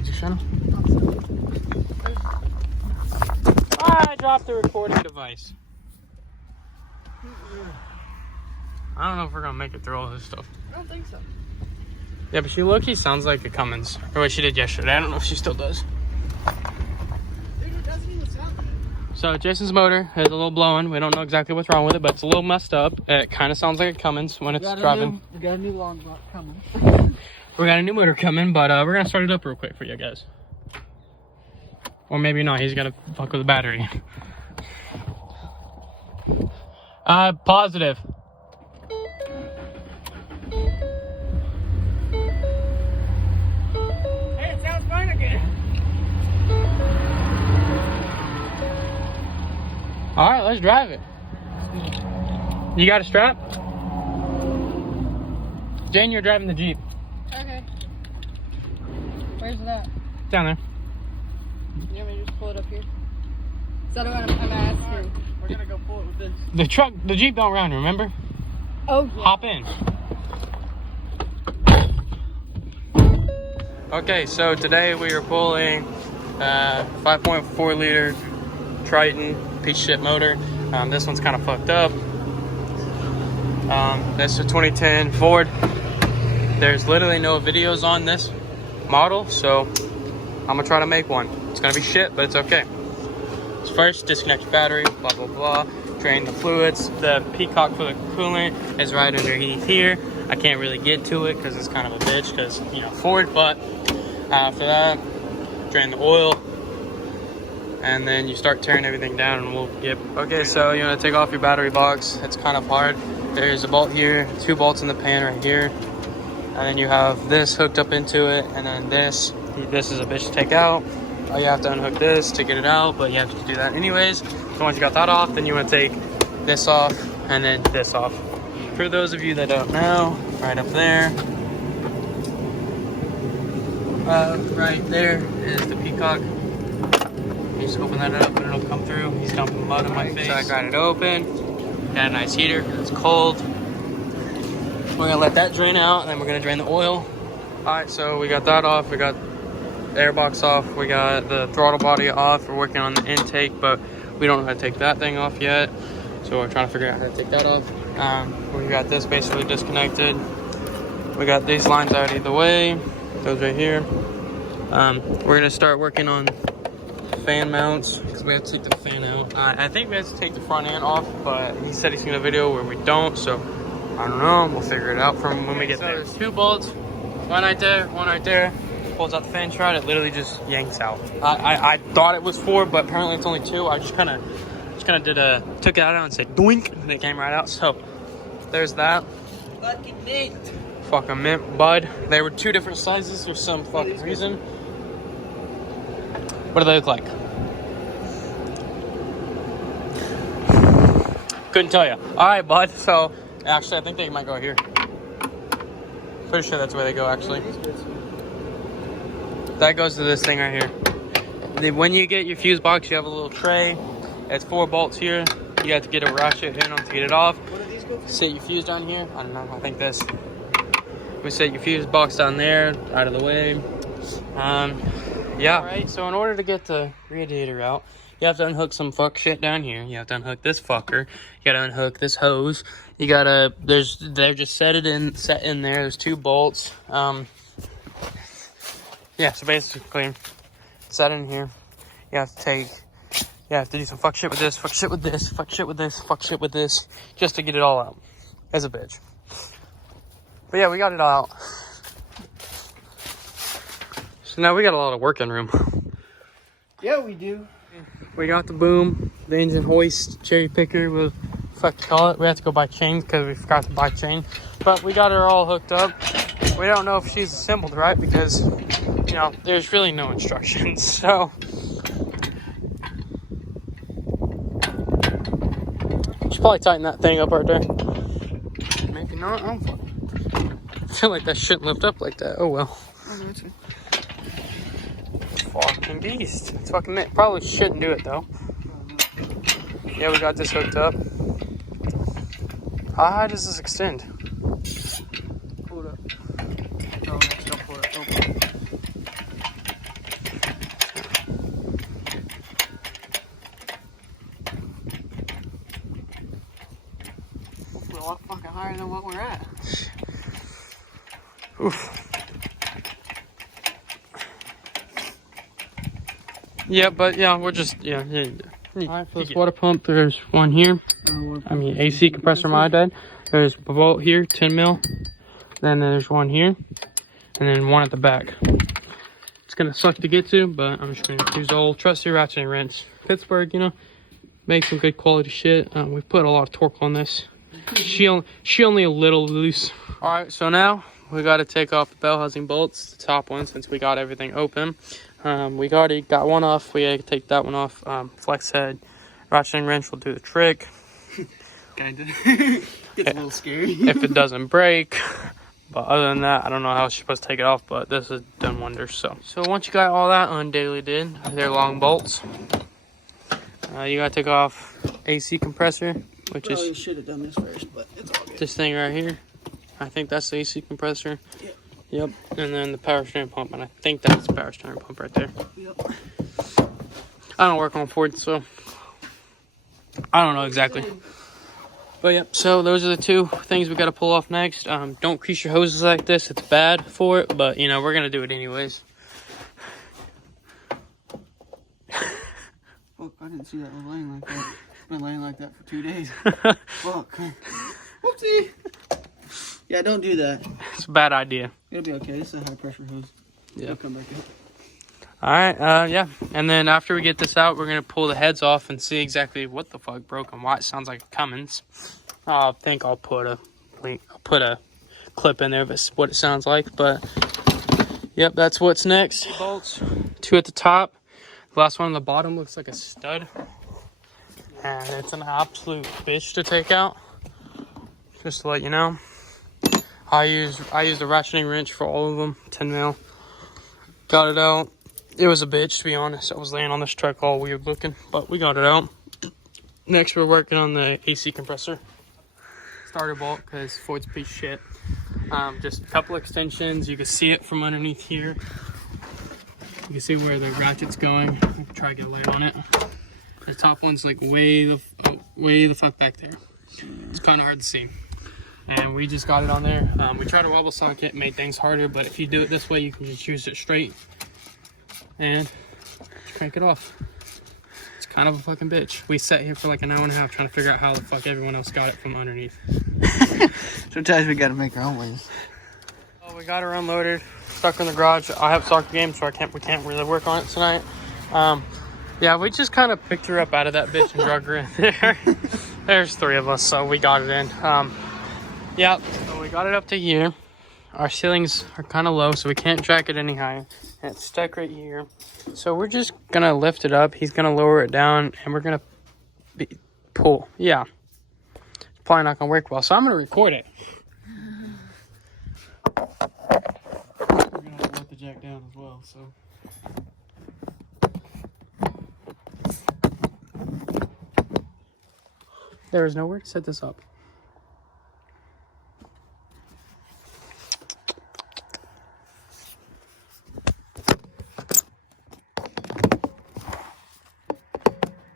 YouTube channel? I dropped the recording device. I don't know if we're gonna make it through all this stuff. I don't think so. Yeah, but she low-key sounds like a Cummins. Or what she did yesterday. I don't know if she still does. Dude, it doesn't even sound good. So Jason's motor is a little blowing. We don't know exactly what's wrong with it, but it's a little messed up. It kind of sounds like a Cummins when it's driving. We got a new long block coming. We got a new motor coming, but we're gonna start it up real quick for you guys. Or maybe not. He's gotta fuck with the battery. Positive. Hey, it sounds fine again. All right, let's drive it. You got a strap? Jane, you're driving the Jeep. Okay. Where's it at? Down there. You want me to just pull it up here? Is that what I'm asking? Right, we're gonna go pull it with this. The Jeep don't run, remember? Oh, yeah. Hop in. Okay, so today we are pulling 5.4 liter Triton piece of shit motor. This one's kind of fucked up. This is a 2010 Ford. There's literally no videos on this model, so I'm gonna try to make one. It's gonna be shit, but it's okay. So first, disconnect your battery, blah, blah, blah. Drain the fluids. The peacock for the coolant is right underneath here. I can't really get to it because it's kind of a bitch because, you know, Ford, but after that, drain the oil. And then you start tearing everything down and we'll get... Okay, so you want to take off your battery box. It's kind of hard. There's a bolt here, 2 bolts in the pan right here. And then you have this hooked up into it, and then this is a bitch to take out. You have to unhook this to get it out, but you have to do that anyways. So once you got that off, then you want to take this off and then this off. For those of you that don't know, right up there, right there is the peacock. You just open that up and it'll come through. He's dumping mud in my face. So I got it open. Got a nice heater because it's cold. We're gonna let that drain out, and then we're gonna drain the oil. All right, so we got that off. We got the airbox off. We got the throttle body off. We're working on the intake, but we don't know how to take that thing off yet. So we're trying to figure out how to take that off. We got this basically disconnected. We got these lines out either way. Those right here. We're gonna start working on fan mounts because we have to take the fan out. I think we have to take the front end off, but he said he's gonna video where we don't, so I don't know. We'll figure it out from when we get there. There's 2 bolts, one right there, one right there. Pulls out the fan shroud. It literally just yanks out. I thought it was 4, but apparently it's only 2. I just kind of took it out and said doink, and it came right out. So there's that. Fucking mint. Fucking mint, bud. They were 2 different sizes for some fucking reason. What do they look like? Couldn't tell you. All right, bud. So actually, I think they might go here. Pretty sure that's where they go, actually. That goes to this thing right here. When you get your fuse box, you have a little tray. It's 4 bolts here. You have to get a ratchet in on to get it off. What do these go for? Set your fuse down here. I don't know. I think this. We set your fuse box down there, out of the way. Yeah. All right. So in order to get the radiator out, you have to unhook some fuck shit down here. You have to unhook this fucker. You gotta unhook this hose. You gotta. They're just set in there. There's 2 bolts. Yeah. So basically, set in here. You have to do some fuck shit with this. Fuck shit with this. Fuck shit with this. Fuck shit with this. Just to get it all out. As a bitch. But yeah, we got it all out. So now we got a lot of working room. Yeah, we do. We got the boom, the engine hoist, cherry picker, we'll fuck call it. We have to go buy chains because we forgot to buy chain. But we got her all hooked up. We don't know if she's assembled right because, you know, there's really no instructions. So should probably tighten that thing up right there. Maybe not. I feel like that shouldn't lift up like that. Oh well. Fucking beast. It's fucking mint. Probably shouldn't do it though. Yeah, we got this hooked up. How high does this extend? Pull it up. No, don't pull it up. Don't pull it up. a lot fucking higher than what we're at. Oof. Yeah, but yeah, we're just, yeah. Alright, for this water pump, there's one here. I mean, AC compressor, my bad. There's a bolt here, 10 mil. Then there's one here. And then one at the back. It's gonna suck to get to, but I'm just gonna use the old trusty ratchet and wrench. Pittsburgh, you know, makes some good quality shit. We've put a lot of torque on this. She only a little loose. Alright, so now we gotta take off the bell housing bolts, the top one, since we got everything open. We already got one off. We had to take that one off. Flex head, ratchet and wrench will do the trick. Kinda. Gets a little scary. If it doesn't break. But other than that, I don't know how she's supposed to take it off, but this has done wonders. So once you got all that undaily did, they're long bolts. You gotta take off AC compressor, which Probably is should have done this first, but it's all good. this thing right here. I think that's the AC compressor. Yep. And then the power steering pump, and I think that's the power steering pump right there. Yep. I don't work on Ford, so I don't know exactly. But yep, so those are the two things we got to pull off next. Don't crease your hoses like this. It's bad for it, but, you know, we're going to do it anyways. Fuck, I didn't see that was laying like that. It's been laying like that for 2 days. Fuck. Whoopsie. Yeah, don't do that. It's a bad idea. It'll be okay. This is a high pressure hose. Yeah. It'll come back up. All right, yeah. And then after we get this out, we're going to pull the heads off and see exactly what the fuck broke and why it sounds like a Cummins. I think I'll put a clip in there of what it sounds like. But, yep, that's what's next. Bolts, 2 at the top. The last one on the bottom looks like a stud. And it's an absolute bitch to take out. Just to let you know. I use the ratcheting wrench for all of them, 10 mil. Got it out. It was a bitch, to be honest. I was laying on this truck all weird looking, but we got it out. Next, we're working on the AC compressor. Starter bolt, because Ford's a piece of shit. Just a couple extensions. You can see it from underneath here. You can see where the ratchet's going. I can try to get a light on it. The top one's like way the fuck back there. It's kind of hard to see. And we just got it on there. We tried to wobble socket, made things harder, but if you do it this way, you can just use it straight and crank it off. It's kind of a fucking bitch. We sat here for like an hour and a half trying to figure out how the fuck everyone else got it from underneath. Sometimes we gotta make our own ways. Oh, we got her unloaded, stuck in the garage. I have a soccer game, so we can't really work on it tonight. Yeah, we just kind of picked her up out of that bitch and drug her in there. There's 3 of us, so we got it in. Yeah, so we got it up to here. Our ceilings are kind of low, so we can't jack it any higher. And it's stuck right here. So we're just going to lift it up. He's going to lower it down, and we're going to pull. Yeah. It's probably not going to work well, so I'm going to record it. We're gonna have to let the jack down as well, so. There is nowhere to set this up.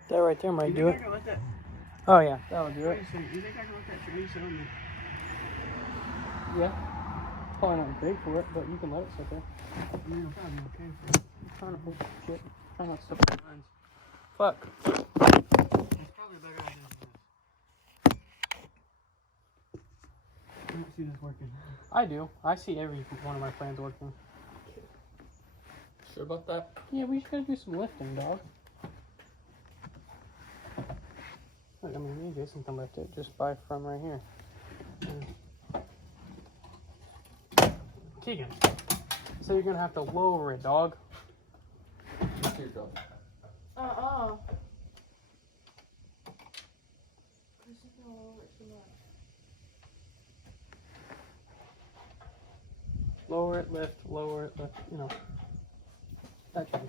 That right there might do it. Oh yeah, that would do it. You think I can let that tree sit on me? Yeah. Probably not big for it, but you can let it sit there. I mean, I'm probably okay for it. I'm trying to hold shit. Try not to step on lines. Fuck. It's probably better than this. I don't see this working. I do. I see every one of my plans working. Sure about that? Yeah, we just gotta do some lifting, dog. Look, I mean, me and Jason can lift it just by from right here. Keegan, so you're gonna have to lower it, dog. Lower it, lift, you know. That kind.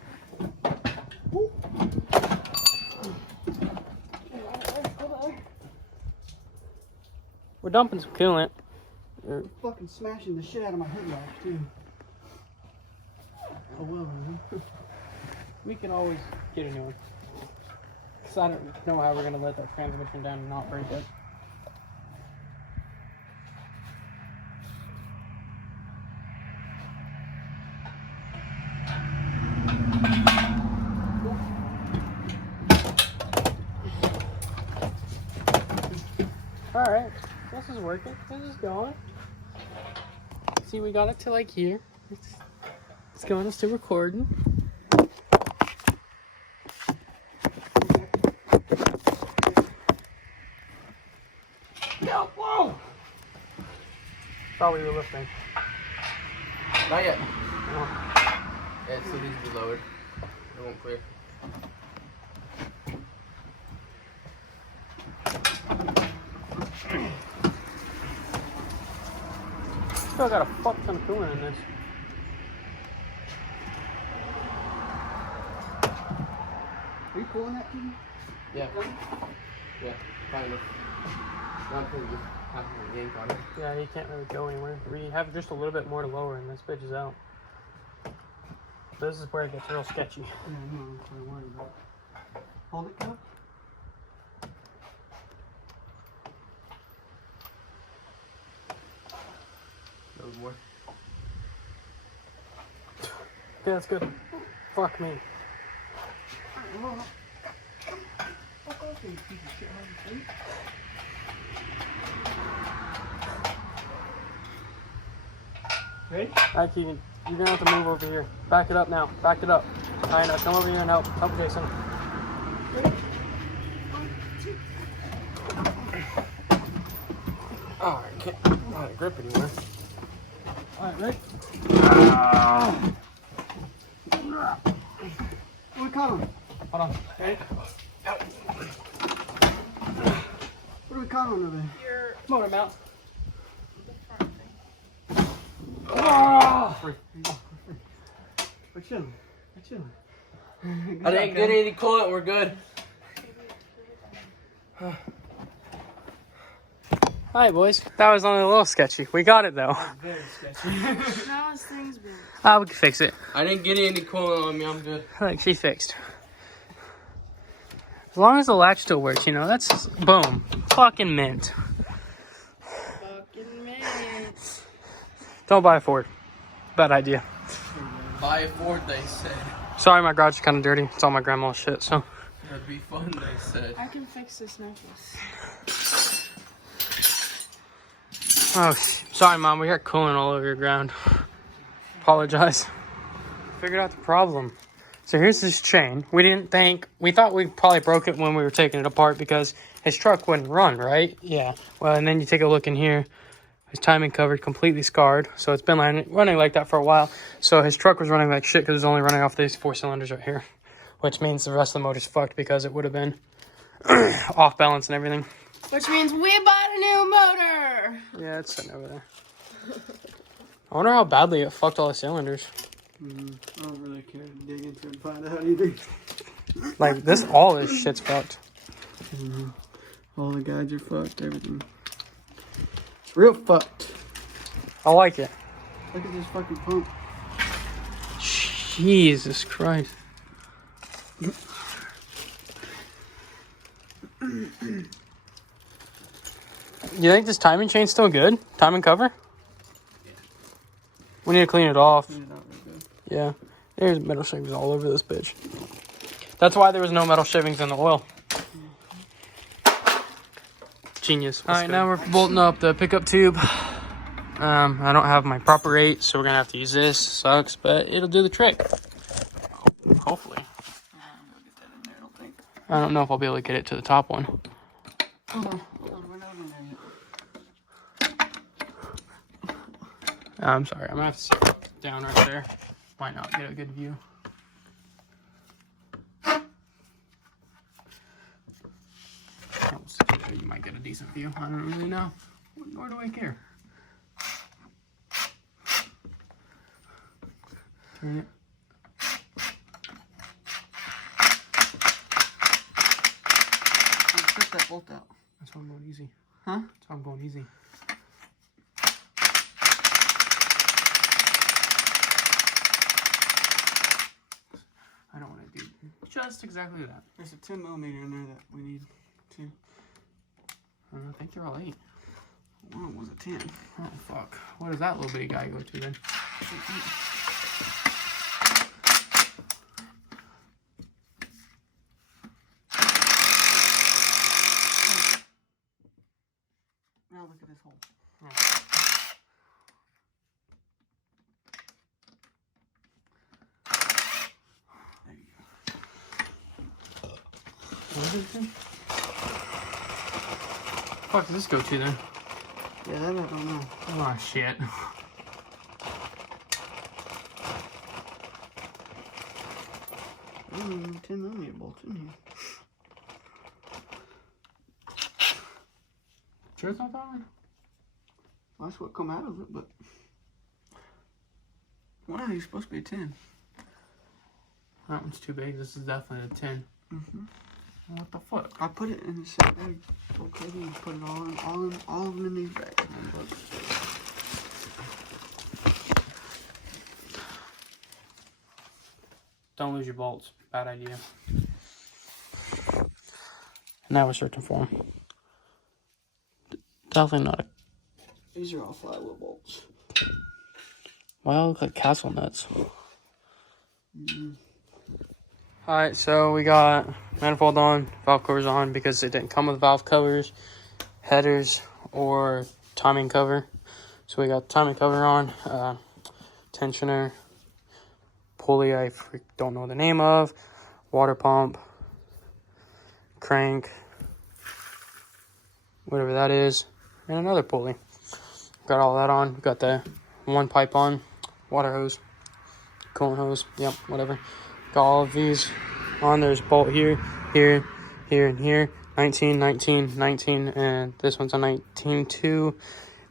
We're dumping some coolant. Fucking smashing the shit out of my headlight, too. Oh, well, man. We can always get a new one. Cause I don't know how we're gonna let that transmission down and not break it. Alright, this is working. This is going. See, we got it to like here. It's going, it's still recording. No, whoa! Thought we were lifting. Not yet. No. Yeah, it still needs to be lowered. It won't clear. Still got a fuck ton of coolant in this. Are you pulling that, Keaton? Yeah. Yeah, kind of. Not pulling you. Have to yank on it. Yeah, you can't really go anywhere. We have just a little bit more to lower and this bitch is out. This is where it gets real sketchy. Yeah, no, I'm trying to worry about it. Hold it, Cal. That was more. Yeah, that's good. Fuck me. Ready? Alright, Keegan, you're gonna have to move over here. Back it up now. Back it up. Alright, now come over here and help. Help Jason. Oh, I can't. Not a grip anymore. Alright, ready? What we caught him? Hold on. Ready? What do we caught him over there? Your Motor mount. We're chilling. We're chilling. I didn't get any coolant. We're good. Alright, boys. That was only a little sketchy. We got it though. Very sketchy. how's things been? We can fix it. I didn't get any coolant on me. I'm good. Like, she fixed. As long as the latch still works, you know, that's boom. Fucking mint. Fucking minutes. Don't buy a Ford. Bad idea. Buy a Ford, they said. Sorry, my garage is kind of dirty. It's all my grandma's shit, so. That'd be fun, they said. I can fix this necklace. Oh, sorry, Mom. We got coolant all over your ground. Apologize. Figured out the problem. So here's this chain. We thought we probably broke it when we were taking it apart because his truck wouldn't run, right? Yeah. Well, and then you take a look in here. His timing covered, completely scarred. So it's been running like that for a while. So his truck was running like shit because it's only running off these 4 cylinders right here. Which means the rest of the motor's fucked because it would have been off balance and everything. Which means we bought a new motor. Yeah, it's sitting over there. I wonder how badly it fucked all the cylinders. I don't really care to dig into it and find out either. Like, all this shit's fucked. All the guides are fucked, everything. It's real fucked. I like it. Look at this fucking pump. Jesus Christ. You think this timing chain's still good? Timing cover? Yeah. We need to clean it off. Clean it out real good. Yeah. There's metal shavings all over this bitch. That's why there was no metal shavings in the oil. Genius. Alright, now we're bolting up the pickup tube. I don't have my proper 8, so we're gonna have to use this. Sucks, but it'll do the trick. Hopefully. I don't know if I'll be able to get it to the top one. Hold on, we're not in there yet. I'm sorry, I'm gonna have to sit down right there. Might not get a good view. You might get a decent view. I don't really know. Nor do I care. Turn it. Strip that bolt out. That's why I'm going easy. Huh? That's why I'm going easy. I don't want to do just exactly that. There's a 10mm in there that we need too. I think they're all 8. One was a 10. Oh, fuck. What does that little bitty guy go to then? now look at this hole. Oh. There you go. What is this? Fuck does this go to then? Yeah, that I don't know. Oh shit. Oh, 10mm bolts in here. Sure it's not that one? Well, that's what come out of it, but one of these is supposed to be a 10. That one's too big. This is definitely a 10. Mm-hmm. What the fuck? I put it in the same bag. Okay, you put it all of them in these bags. Don't lose your bolts. Bad idea. Now we're searching for them. Definitely not. These are all flywheel bolts. Why all look like castle nuts? Mm. Alright, so we got manifold on, valve covers on because it didn't come with valve covers, headers, or timing cover. So we got timing cover on, tensioner, pulley I don't know the name of, water pump, crank, whatever that is, and another pulley. Got all that on. Got the one pipe on, water hose, coolant hose, yep, whatever. Got all of these on. There's a bolt here, here, here, and here. 19, 19, 19, and this one's a 19 too.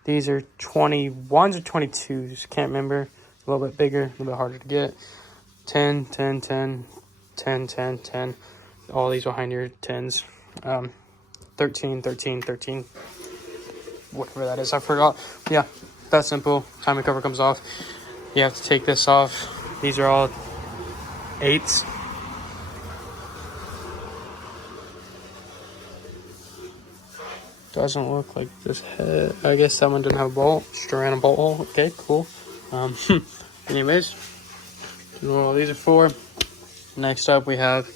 These are 21s or 22s, can't remember. A little bit bigger, a little bit harder to get. 10, 10, 10, 10, 10, 10. All these behind your 10s. 13, 13, 13. Whatever that is, I forgot. Yeah, that's simple. Timing cover comes off. You have to take this off. These are all 8s. Doesn't look like this head. I guess that one didn't have a bolt. Just a random bolt hole. Okay, cool. Anyways, that's what all these are for. Next up, we have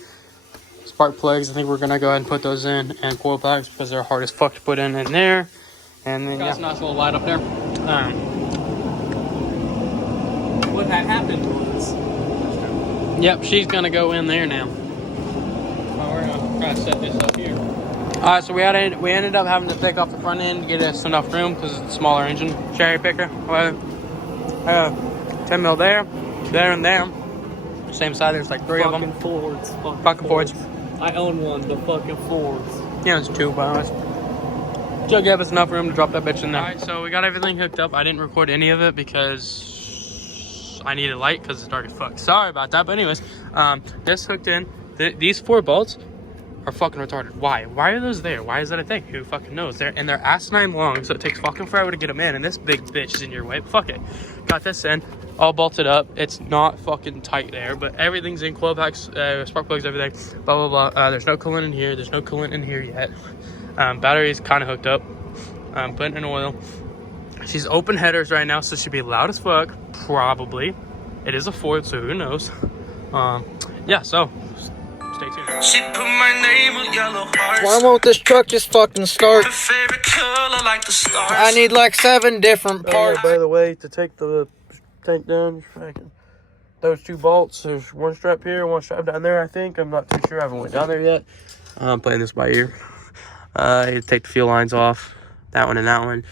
spark plugs. I think we're gonna go ahead and put those in, and coil plugs because they're hard as fuck to put in there. And then got a nice little light up there. What had happened was. Yep, she's gonna go in there now. We're gonna try to set this up here. Alright, so we ended up having to take off the front end to get us enough room because it's a smaller engine. Cherry picker. 10 mil there, there, and there. Same side, there's like 3 of them. Fords. Fucking Fords. I own one, the fucking Fords. Yeah, it's 2, but she'll give us enough room to drop that bitch in there. Alright, so we got everything hooked up. I didn't record any of it because I needed light because it's dark as fuck. Sorry about that, but anyways, this hooked in. These 4 bolts are fucking retarded. Why? Why are those there? Why is that a thing? Who fucking knows? They're asinine long, so it takes fucking forever to get them in, and this big bitch is in your way. But fuck it. Got this in, all bolted up. It's not fucking tight there, but everything's in. Coil packs, spark plugs, everything. Blah, blah, blah. There's no coolant in here. There's no coolant in here yet. Battery's kind of hooked up. Putting in oil. She's open headers right now, so she'll be loud as fuck. Probably. It is a Ford, so who knows? Yeah, so stay tuned. She put my name with yellow hearts. Why won't this truck just fucking start? Her favorite color like the stars. I need like 7 different parts. By the way, to take the tank down, those 2 bolts, there's one strap here, one strap down there, I think. I'm not too sure. I haven't went down there yet. I'm playing this by ear. You take the fuel lines off, that one and that one.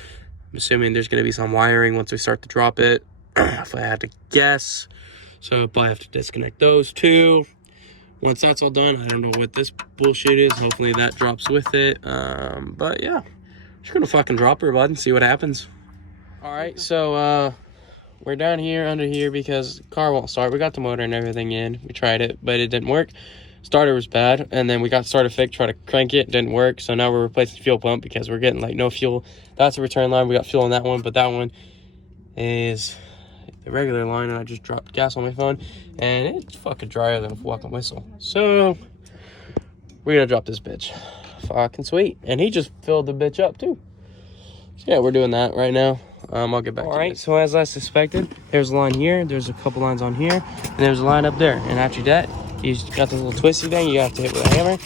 I'm assuming there's going to be some wiring once we start to drop it, if I had to guess. So I'll probably have to disconnect those 2. Once that's all done, I don't know what this bullshit is. Hopefully that drops with it. But yeah, just gonna fucking drop her, bud, and see what happens. All right, so we're down here under here because the car won't start. We got the motor and everything in. We tried it, but it didn't work. Starter was bad, and then we got starter fixed, tried to crank it, didn't work. So now we're replacing the fuel pump because we're getting like no fuel. That's a return line. We got fuel on that one, but that one is the regular line, and I just dropped gas on my phone, and it's fucking drier than a fucking whistle. So we're gonna drop this bitch. Fucking sweet. And he just filled the bitch up too. So yeah, we're doing that right now. I'll get back to you. All right, so as I suspected, there's a line here, there's a couple lines on here, and there's a line up there. And after that, he's got this little twisty thing you have to hit with a hammer,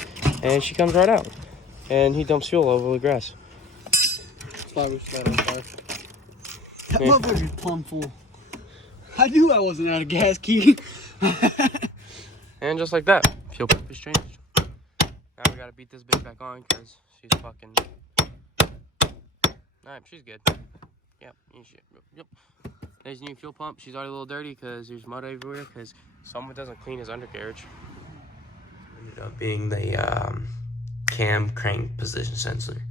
and she comes right out. And he dumps fuel over the grass. probably should have fire. That motherfucker's plumb full. I knew I wasn't out of gas, Key. And just like that, fuel pump is changed. Now we gotta beat this bitch back on because she's fucking. Alright, she's good. Yep, yep. There's a new fuel pump. She's already a little dirty because there's mud everywhere because someone doesn't clean his undercarriage. Ended up being the cam crank position sensor.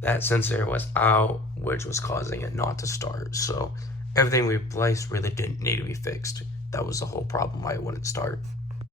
That sensor was out, which was causing it not to start. So everything we replaced really didn't need to be fixed. That was the whole problem why it wouldn't start.